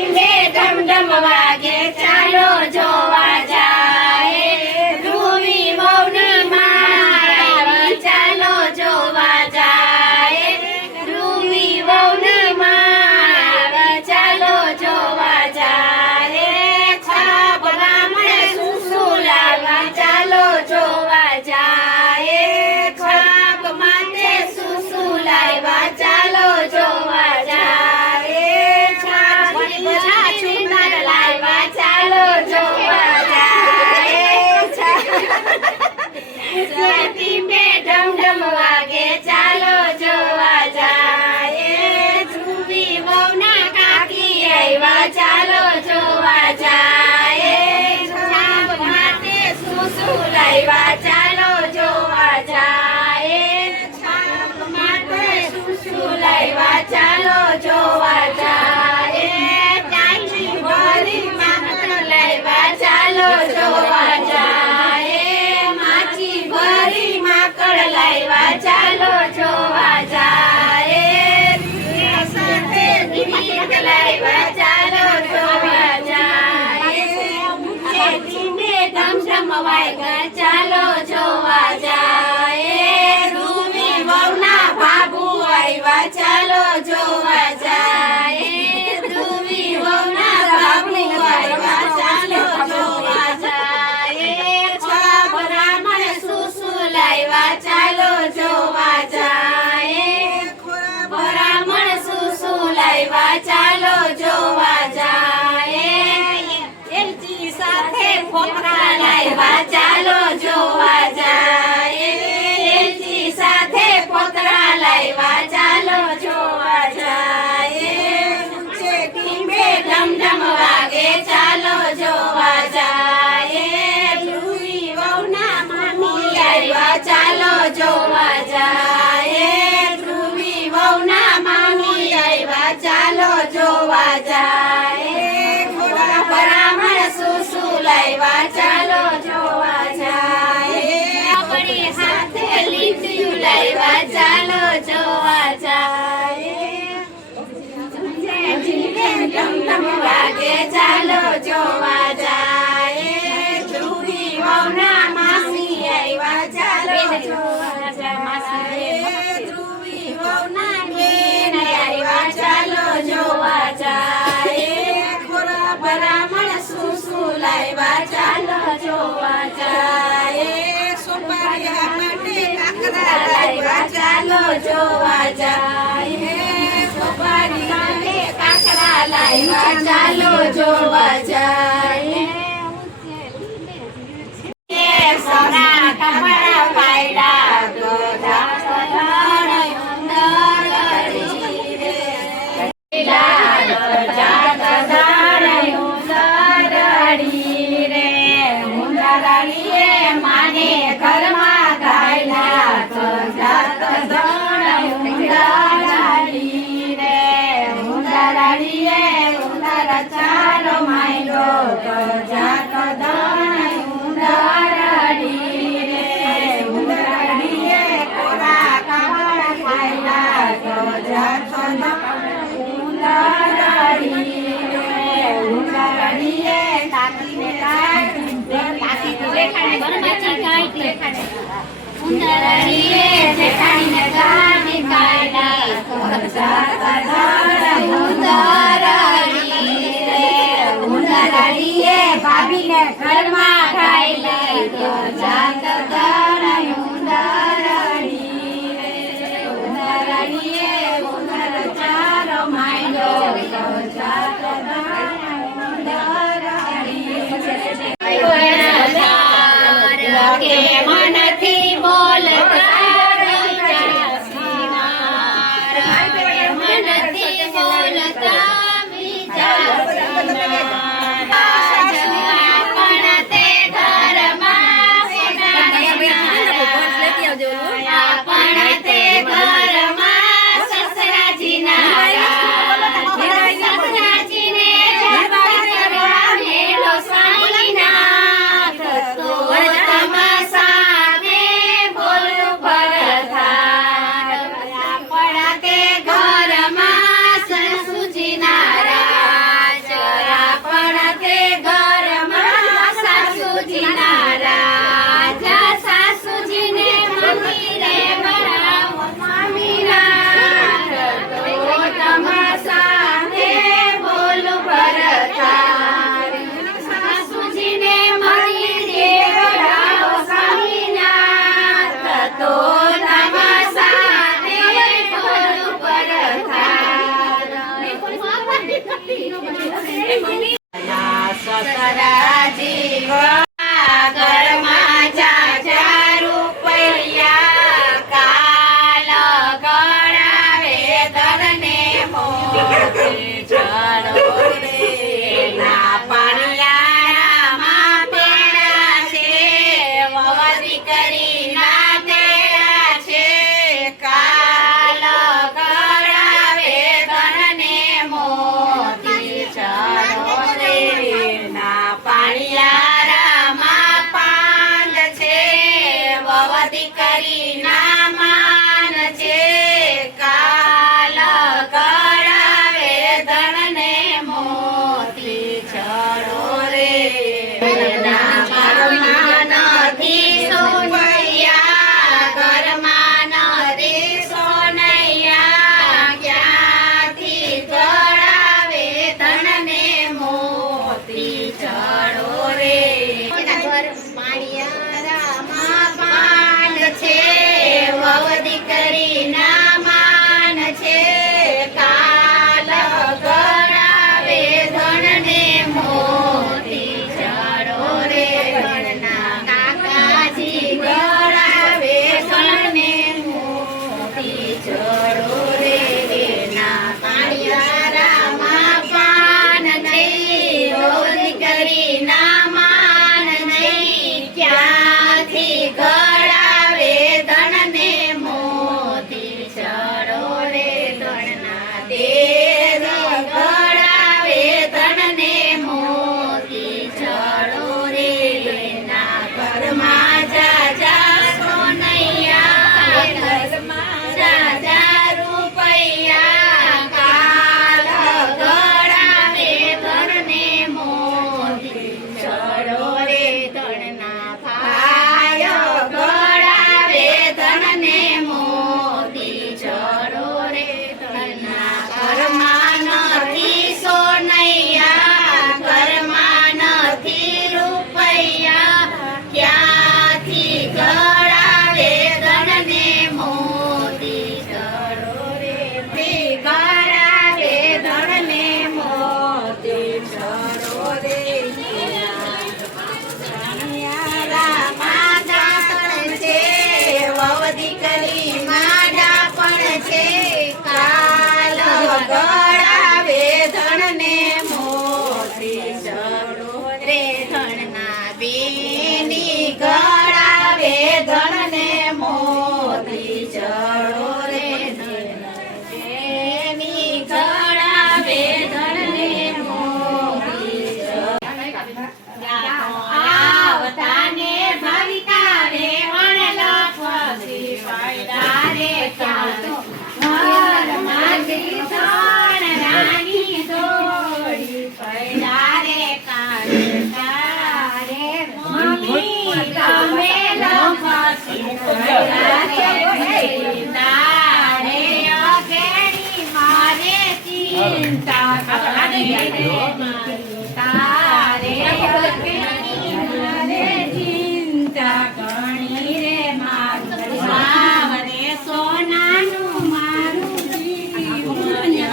ડમ ડમ વાગે ચાલો જોવા જાય ધ્રુવી વહુની માં ચાલો જોવા જાય ધ્રુવી વહુની માં ચાલો જોવા જાય છાપ બ્રાહ્મણ સુસુલાવા ચાલો જોવા જાય છાપ માતે સુસુલાવા ચાલો જોવા જાય ચાલો જોવા જાય ડમ ડમ વાગે ચાલો જોવા જાય ધ્રુવી વહુના કાકી આવ્યા ચાલો જોવા જાય છાપ માટે સુસુલાવ્યા ચાલો જોવા જાય છાપ માટે સુસુલાવ્યા ચાલો જોવા જાય ચાલો જોવા જાય માછી ભરી માકડ લાવ્યા ચાલો જોવા જાય સાથે ગીત લાવ્યા ચાલો જોવા જાય ધીમે ધમ ધમ વાગ્યા ચાલો જોવા જાય ધ્રુવી વહુના ભાભુ આવ્યા ચાલો જોવા જાય ધ્રુવી વહુના ભાભુ આવ્યા ચાલો જોવા જાય છાપ બ્રાહ્મણ સુસુલાવ્યા ચાલો જોવા જાય બ્રાહ્મણ સુસુલાવ્યા ચાલો જોવા જાય એલચી સાથે ફોકરા લાવ્યા ચાલો જોવા જાય એલચી સાથે ફોકરા લાવ્યા ચાલો જોવા જાય ડમ ડમ વાગે ચાલો જોવા જાય ધ્રુવી વહુના મામી આવ્યા ચાલો જોવા જાય ધ્રુવી વહુના મામી આવ્યા ચાલો જોવા જાય બ્રાહ્મણ સુસુલાવ્યા ચાલો જોવા જાય આપણી સાથે લીંબુ લાવ્યા ચાલો જોવા જાય ડમ ડમ વાગે ચાલો જોવા જાય ધ્રુવી વહુના માસી આવ્યા ચાલો જોવા જાય ધ્રુવી વહુના બેન આવ્યા ચાલો જોવા જાય બ્રાહ્મણ સુસુલાવ્યા ચાલો જોવા જાય સોપારીયા માટે કાકરા લાવ્યા ચાલો જોવા જાય સોપારી માટે કાકરા લાવ્યા ચાલો જોવા જાય સોના કપડા પાયડા ગોધા સધણ ઉંદર રી રે જાત સધણ ઉંદર રી રે ઉંદરડીએ માને ઘરમાં ગાયલા જાત સધણ ઉંદર રી રે ઉંદરડીએ ઉંદર ચાલો માયલો જાત સધણ ઉંદરડી રે ઉંદરડીએ કોરા કાવડ ખાયલા જાત સધણ ઉંદરડી રે ઉંદરડીએ કાકીને કાકી દેખાડે બરમાચી કાઈ ઉંદરડીએ દેખાડીને કાકી કાયડા જાત સધણ ઉંદરડી રે ઉંદરડીએ ભાભીને ઘરમાં ખાઈ લે જાત સધણ ઉંદરડી રે ઉંદરડીએ ઉંદર ચારો માયલો જાત સધણ ઉંદરડી કે મનથી બોલતા મનથી બોલતા બીજા પણ તે ઘરમાં ચડો રે એના ઘર પાણિયારામાં પાન છે વહુ દીકરીના માન છે કાલ ગળાવે ધણને મોતી ચડો રે ધણના કાકાજી ગળાવે ધણને મોતી ચડો રે એના પાણિયારામાં પાન નહીં વહુ દીકરીના માન નહીં ક્યાંથી ગળાવે ધણને મોતી ચડો રે ધણના દેર ગળાવે ધણને મોતી ચડો રે એના ઘરમાં જાજા સોનૈયા ઘરમાં જાજા રૂપૈયા કાલ ગળાવે ધણને મોતી ચડો રે ધણના ભાય ગળાવે ધણને મોતી ચડો રે ધણના ઘરમાં નથી સોનૈયા ઘરમાં નથી રૂપૈયા ક્યાંથી ગળાવે ધણને મોતી ચડો રે ગળાવે ધણને મોતી ચડો રે રામા ડાપણ છે વહુ દીકરીમાં ડાપણ છે કાલ ગળાવે ધણને મોતી ચડો રે ધણના બેની ગળાવે ધણને મોતી ચડો રે બેની ગળાવે ધણને મોતી આવતાને ભવિતા રે વણલખી પાયદા રે કાતો ઘરમાંથી ધણ રાની દોડી પાયદા રે કાતા રે મમ્મી ગમે લખી પાયદા રે તારે અગેડી મારે ચિંતા તારે મારે ચિંતા ઘણી રે મારું સાવરે સોનાનું મારું જીવન રે